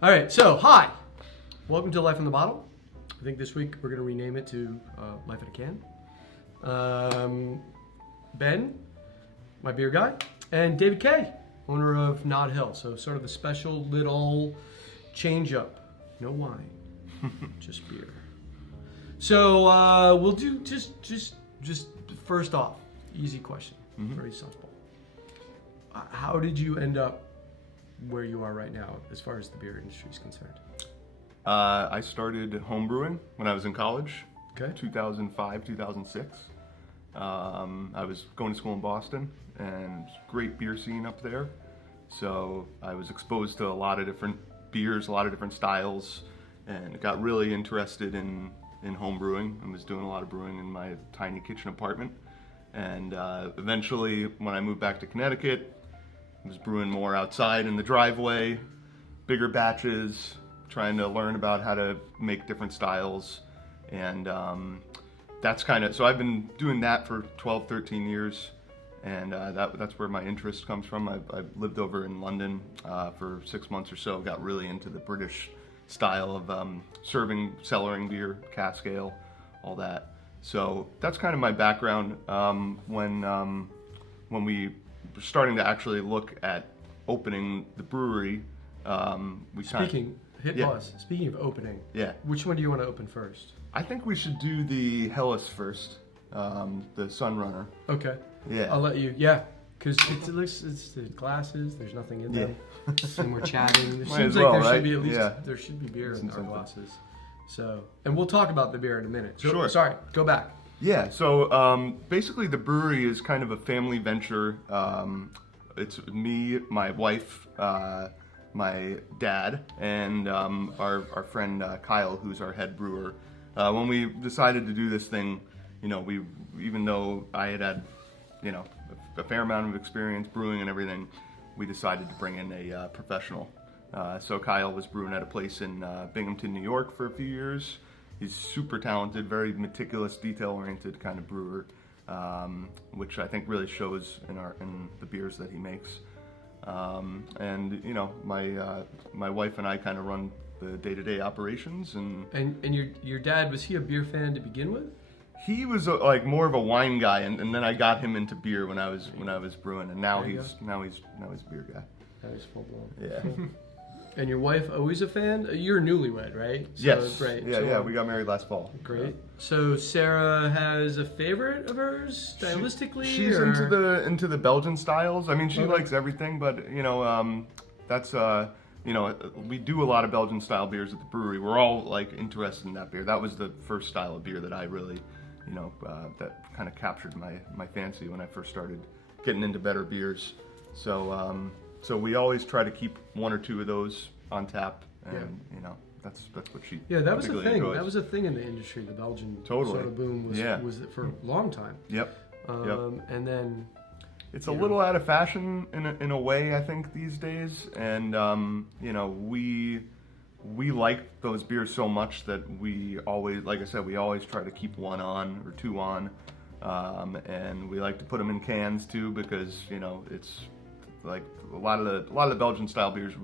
All right, so hi. Welcome to Life in the Bottle. I think this week we're going to rename it to Life in a Can. Ben, my beer guy, and David Kaye, owner of Nod Hill. So sort of the special little change up. No wine, just beer. So we'll do just first off, easy question, very softball. How did you end up where you are right now as far as the beer industry is concerned? I started homebrewing when I was in college, Okay. 2005, 2006. I was going to school in Boston, and great beer scene up there. So I was exposed to a lot of different beers, a lot of different styles, and got really interested in homebrewing and was doing a lot of brewing in my tiny kitchen apartment. And eventually, when I moved back to Connecticut, I was brewing more outside in the driveway, bigger batches, trying to learn about how to make different styles. And that's kind of, so I've been doing that for 12, 13 years. And that's where my interest comes from. I lived over in London for 6 months or so, got really into the British style of serving, cellaring beer, cask ale, all that. So that's kind of my background. When we were starting to actually look at opening the brewery, Pause. Speaking of opening, yeah. Which one do you want to open first? I think we should do the Helles first, the Sunrunner. Okay. Yeah. I'll let you. Yeah, because it's the glasses. There's nothing in them. And we're chatting. There seems like there should be at least there should be beer in our glasses. So, and we'll talk about the beer in a minute. So, sure. Sorry. Go back. Yeah. So basically, the brewery is kind of a family venture. It's me, my wife, my dad, and our friend Kyle, who's our head brewer. When we decided to do this thing, even though I had a fair amount of experience brewing and everything, we decided to bring in a professional. So Kyle was brewing at a place in Binghamton, New York for a few years. He's super talented, very meticulous, detail-oriented kind of brewer, which I think really shows in the beers that he makes. And my wife and I kind of run the day-to-day operations. And your dad, was he a beer fan to begin with? He was like more of a wine guy, and then I got him into beer when I was brewing, and now he's a beer guy. That was full blown. Yeah. And your wife always a fan? You're newlywed, right? So, yes. Right. Yeah. We got married last fall. Great. So Sarah has a favorite of hers stylistically? She's into the Belgian styles. I mean, she likes everything, but that's we do a lot of Belgian style beers at the brewery. We're all like interested in that beer. That was the first style of beer that I really, that kind of captured my fancy when I first started getting into better beers. So we always try to keep one or two of those on tap, and that's what she that was a thing. enjoys. That was a thing in the industry. The Belgian Totally. soda boom was for a long time. Yep. And then it's a little out of fashion in a way, I think, these days, and we like those beers so much that we always, like I said, we always try to keep one on or two on, and we like to put them in cans too, because it's like a lot of the Belgian style beers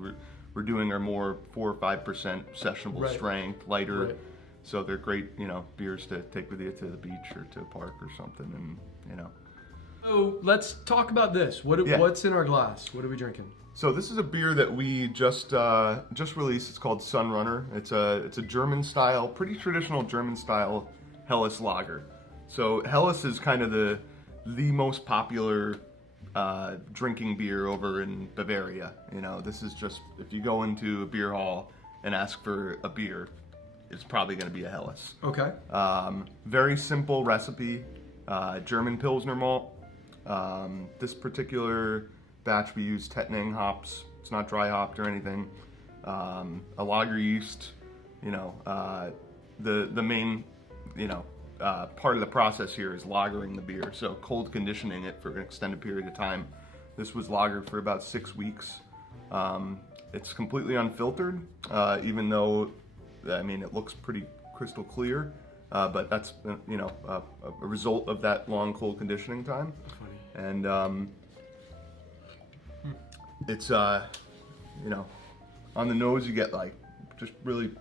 we're doing are more 4 or 5% sessionable strength, lighter. Right. So they're great, beers to take with you to the beach or to a park or something, and So let's talk about this. What's in our glass? What are we drinking? So this is a beer that we just released. It's called Sunrunner. It's a German style, pretty traditional German style Helles lager. So Helles is kind of the most popular drinking beer over in Bavaria. This is just, if you go into a beer hall and ask for a beer, it's probably going to be a Helles. Okay. Very simple recipe, German Pilsner malt. This particular batch we use Tettnang hops. It's not dry hopped or anything. A lager yeast. The main part of the process here is lagering the beer, so cold conditioning it for an extended period of time. This was lagered for about 6 weeks. It's completely unfiltered, even though, it looks pretty crystal clear, but that's a result of that long cold conditioning time. And it's On the nose, you get like just really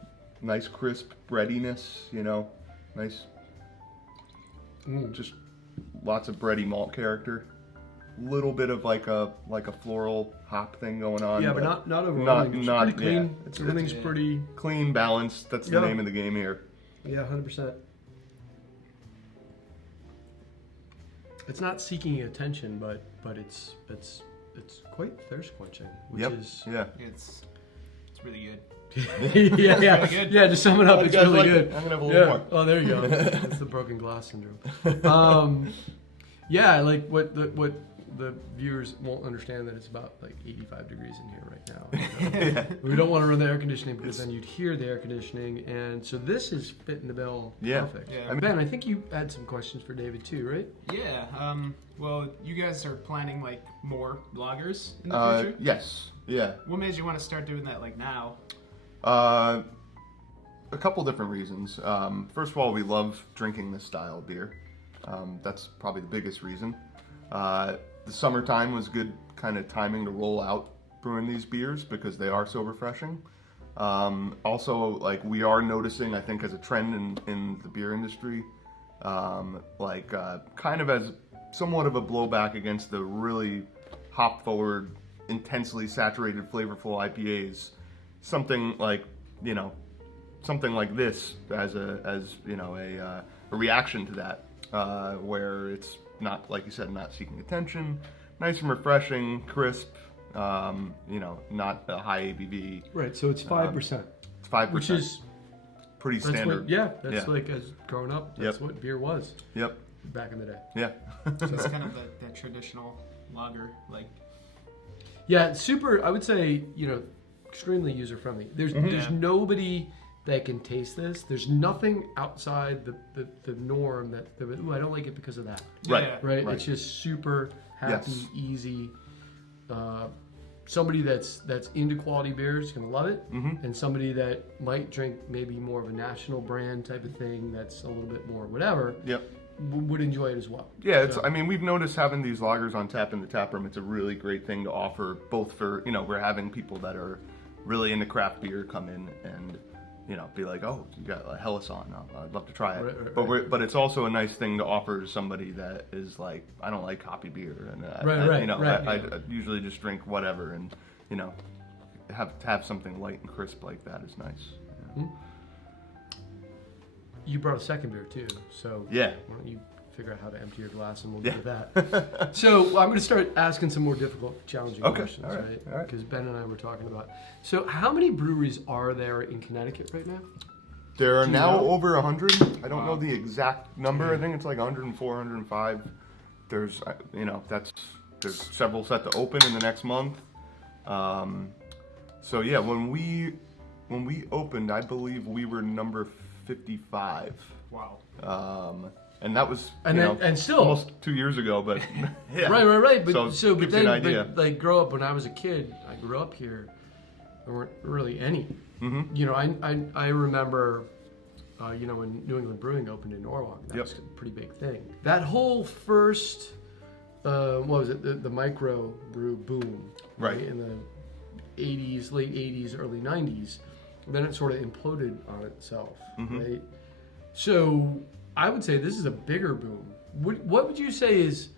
nice crisp breadiness, nice, just lots of bready malt character. Little bit of like a floral hop thing going on. Yeah, but not overwhelming. It's pretty clean. Yeah. Everything's pretty clean, balanced. That's the name of the game here. Yeah, 100%. It's not seeking attention, but it's quite thirst quenching, which is It's really good. yeah. Really good. Yeah, to sum it up, You it's guys really like good. it? I'm gonna have a little more. Oh, there you go. That's the broken glass syndrome. Yeah, like what the viewers won't understand that it's about like 85 degrees in here right now. We don't want to run the air conditioning because then you'd hear the air conditioning, and so this is fitting the bill perfect. Yeah. Ben, I think you had some questions for David too, right? Yeah. Well, you guys are planning like more lagers in the future? Yes. Yeah. What made you want to start doing that like now? A couple different reasons. First of all, we love drinking this style of beer. That's probably the biggest reason. The summertime was good kind of timing to roll out brewing these beers because they are so refreshing. Also, like we are noticing, I think, as a trend in the beer industry, kind of as somewhat of a blowback against the really hop-forward, intensely saturated, flavorful IPAs. Something like this as a reaction to that, where it's not, like you said, not seeking attention, nice and refreshing, crisp, not a high ABV. Right. So it's 5%. It's 5%. Which is pretty standard. That's like as growing up, that's what beer was. Yep. Back in the day. Yeah. So it's kind of the traditional lager, like. Yeah, super. I would say extremely user friendly. There's nobody that can taste this. There's nothing outside the norm that I don't like it because of that. Right. Yeah. Right. It's just super happy, easy. Somebody that's into quality beer is gonna love it, and somebody that might drink maybe more of a national brand type of thing that's a little bit more whatever. Yep. Would enjoy it as well. Yeah, I mean, we've noticed having these lagers on tap in the tap room. It's a really great thing to offer, both for we're having people that are really into craft beer come in and be like, oh, you got a Helles on. I'd love to try it. But it's also a nice thing to offer to somebody that is like, I don't like hoppy beer, and I usually just drink whatever, and have something light and crisp like that is nice. Yeah. Mm-hmm. You brought a second beer too, so yeah. Why don't you figure out how to empty your glass and we'll do that. So I'm going to start asking some more difficult, challenging questions, right? Because Ben and I were talking about. So how many breweries are there in Connecticut right now? There are now over 100. I don't know the exact number. I think it's like 104, 105. There's there's several set to open in the next month. So yeah, when we opened, I believe we were number 55. Wow. And that was and still almost 2 years ago, but yeah. Right. But gives you an idea. But like grow up when I was a kid, I grew up here. There weren't really any. Mm-hmm. I remember, when New England Brewing opened in Norwalk. That was a pretty big thing. That whole first, what was it? The micro brew boom, right, in the 80s, late 80s, early 90s. Then it sort of imploded on itself, right? So I would say this is a bigger boom. What would you say is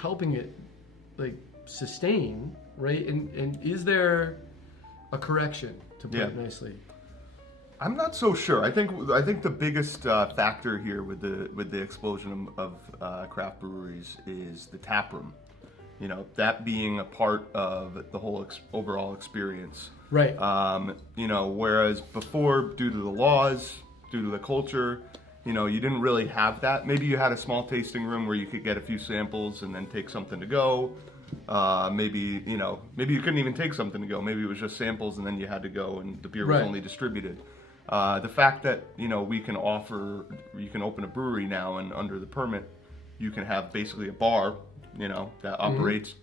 helping it like sustain, right? And is there a correction, to put it nicely? I'm not so sure. I think the biggest factor here with the explosion of craft breweries is the tap room. That being a part of the whole overall experience. Right. Whereas before, due to the laws, due to the culture, you didn't really have that. Maybe you had a small tasting room where you could get a few samples and then take something to go. Maybe you couldn't even take something to go. Maybe it was just samples and then you had to go and the beer was only distributed. The fact that, you can open a brewery now and under the permit, you can have basically a bar, that operates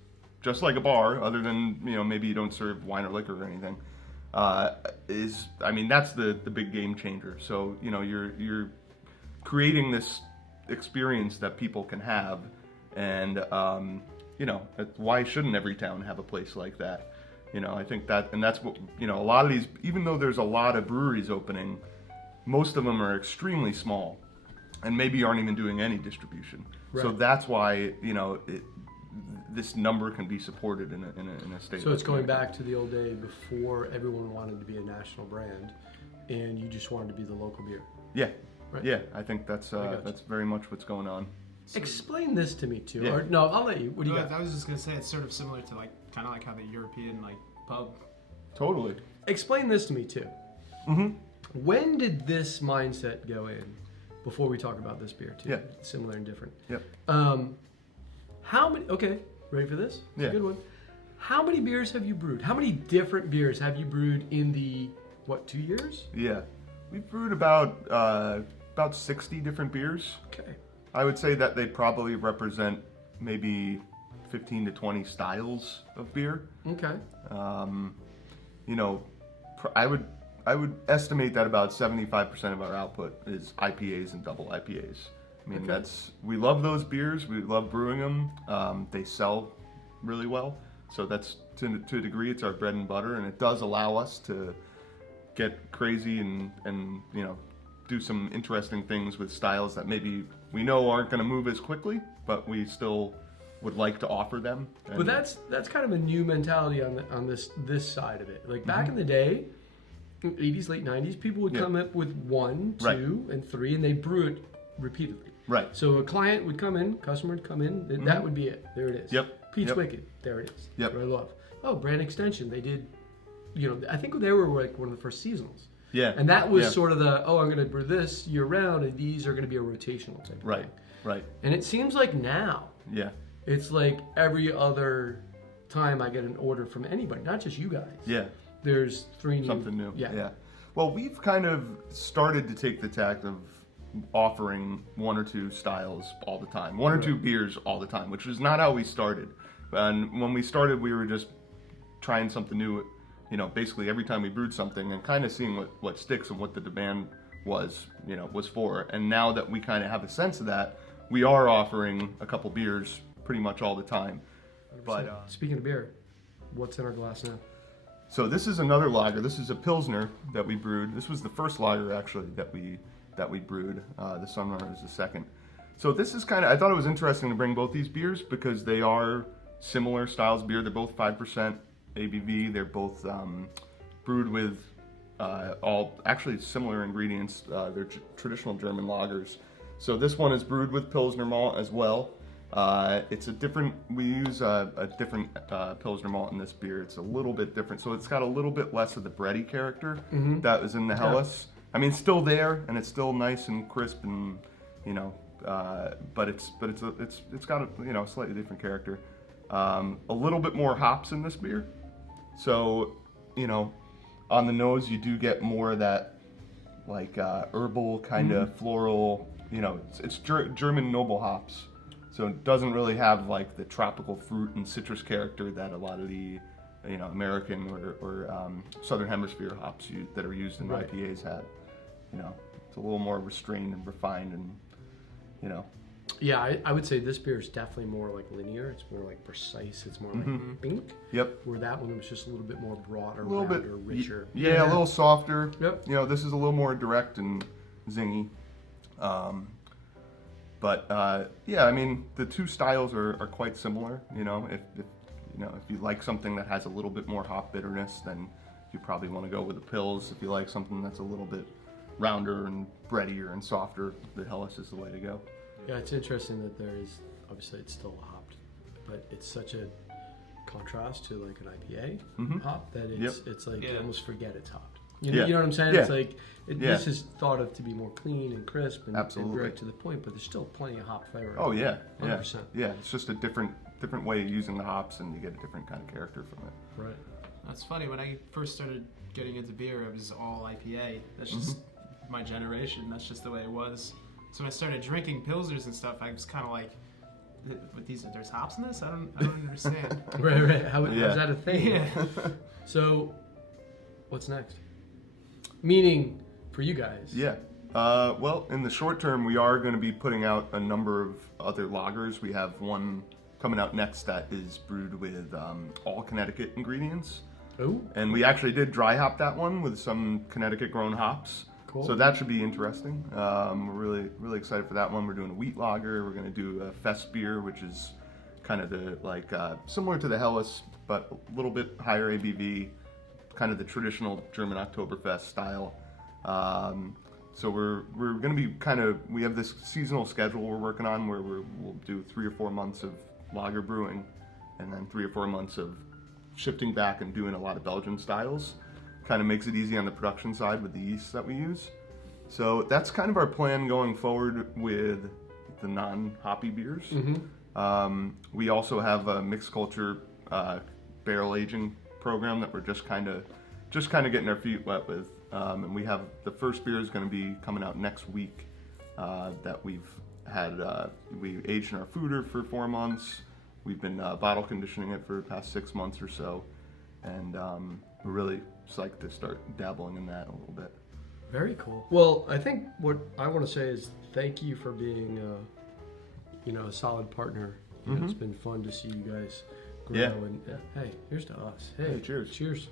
just like a bar, other than, maybe you don't serve wine or liquor or anything, that's the big game changer. So, you're creating this experience that people can have, and, why shouldn't every town have a place like that? I think that's what, a lot of these, even though there's a lot of breweries opening, most of them are extremely small and maybe aren't even doing any distribution. Right. So that's why, this number can be supported in a state. So it's going back to the old day before everyone wanted to be a national brand, and you just wanted to be the local beer. Yeah. Right. Yeah, I think that's very much what's going on. Explain this to me too. Yeah. Or no, I'll let you. What do you got? I was just gonna say it's sort of similar to kind of like how the European pub. Totally. Explain this to me too. Mm-hmm. When did this mindset go in? Before we talk about this beer too. Yeah. Similar and different. Yep. How many? Okay, ready for this? It's Yeah. a good one. How many beers have you brewed? How many different beers have you brewed in the 2 years? Yeah. We've brewed about 60 different beers. Okay. I would say that they probably represent maybe 15 to 20 styles of beer. Okay. I would estimate that about 75% of our output is IPAs and double IPAs. I mean, Okay. we love those beers. We love brewing them. They sell really well. So that's, to a degree, it's our bread and butter, and it does allow us to get crazy and do some interesting things with styles that maybe we know aren't going to move as quickly, but we still would like to offer them. But that's kind of a new mentality on this side of it. Like back in the day, 80s, late 90s, people would Yeah. come up with 1, 2, Right. and 3, and they brew it repeatedly. Right. So a client would come in, customer would come in, that would be it. There it is. Yep. Pete's Yep. Wicked. There it is. Yep. What I love. Oh, brand extension. They did, I think they were like one of the first seasonals. Yeah. And that was Yeah. sort of I'm going to brew this year round, and these are going to be a rotational type of Right. thing. Right. And it seems like now, Yeah. it's like every other time I get an order from anybody, not just you guys. Yeah. There's 3 new. Something new. Yeah. Well, we've kind of started to take the tack of offering 1 or 2 styles all the time, 1 or 2 beers all the time, which was not how we started. And when we started, we were just trying something new, basically every time we brewed something and kind of seeing what sticks and what the demand was for. And now that we kind of have a sense of that, we are offering a couple beers pretty much all the time. But Speaking of beer, what's in our glass now? so this is another lager. This is a Pilsner that we brewed. This was the first lager actually that we brewed. The Sunrunner is the second. So this is I thought it was interesting to bring both these beers because they are similar styles of beer. They're both 5% ABV. They're both brewed with all actually similar ingredients. They're traditional German lagers. So this one is brewed with Pilsner malt as well. It's a different, we use a different Pilsner malt in this beer. It's a little bit different. So it's got a little bit less of the bready character that was in the Helles. I mean, it's still there and it's still nice and crisp and, but it's got a, slightly different character. A little bit more hops in this beer. So, on the nose you do get more of that herbal kind of floral, it's German noble hops. So it doesn't really have the tropical fruit and citrus character that a lot of the, American or Southern Hemisphere hops that are used in Right. IPAs have. It's a little more restrained and refined and, Yeah, I would say this beer is definitely more linear. It's more precise. It's more pink. Yep. Where that one was just a little bit more broader, A little bit rounder, richer. Yeah, a little softer. Yep. This is a little more direct and zingy. But I mean, the 2 styles are quite similar. If you like something that has a little bit more hop bitterness, then you probably want to go with the Pils. If you like something that's a little bit rounder and breadier and softer, the Helles is the way to go. Yeah, it's interesting that there is, obviously it's still hopped, but it's such a contrast to an IPA hop that it's like you almost forget it's hopped. You know what I'm saying? Yeah. It's like, this is thought of to be more clean and crisp and Absolutely. direct to the point, but there's still plenty of hop flavor. Oh yeah, 100%. yeah. It's just a different way of using the hops, and you get a different kind of character from it. Right. That's funny. When I first started getting into beer, it was all IPA. That's just my generation. That's just the way it was. So when I started drinking Pilsners and stuff, I was kind of like, "With there's hops in this? I don't understand." Right. How is that a thing? Yeah. So, what's next? Meaning, for you guys. Yeah. Well, in the short term, we are going to be putting out a number of other lagers. We have one coming out next that is brewed with all Connecticut ingredients. Oh, And we actually did dry hop that one with some Connecticut grown hops. cool. So that should be interesting. We're really excited for that one. We're doing a wheat lager. We're going to do a fest beer, which is kind of the similar to the Helles, but a little bit higher ABV, kind of the traditional German Oktoberfest style. So we're going to be we have this seasonal schedule we're working on where we'll do 3 or 4 months of lager brewing, and then 3 or 4 months of shifting back and doing a lot of Belgian styles. Kind of makes it easy on the production side with the yeasts that we use. So that's kind of our plan going forward with the non-hoppy beers. We also have a mixed culture barrel aging program that we're just kind of getting our feet wet with. And we have the first beer is going to be coming out next week that we've had. We aged in our foeder for 4 months. We've been bottle conditioning it for the past 6 months or so, and we're really psyched to start dabbling in that a little bit. Very cool. Well, I think what I want to say is thank you for being, a solid partner. You know, it's been fun to see you guys grow. Yeah. And hey, here's to us. Hey, Hey, cheers. Cheers.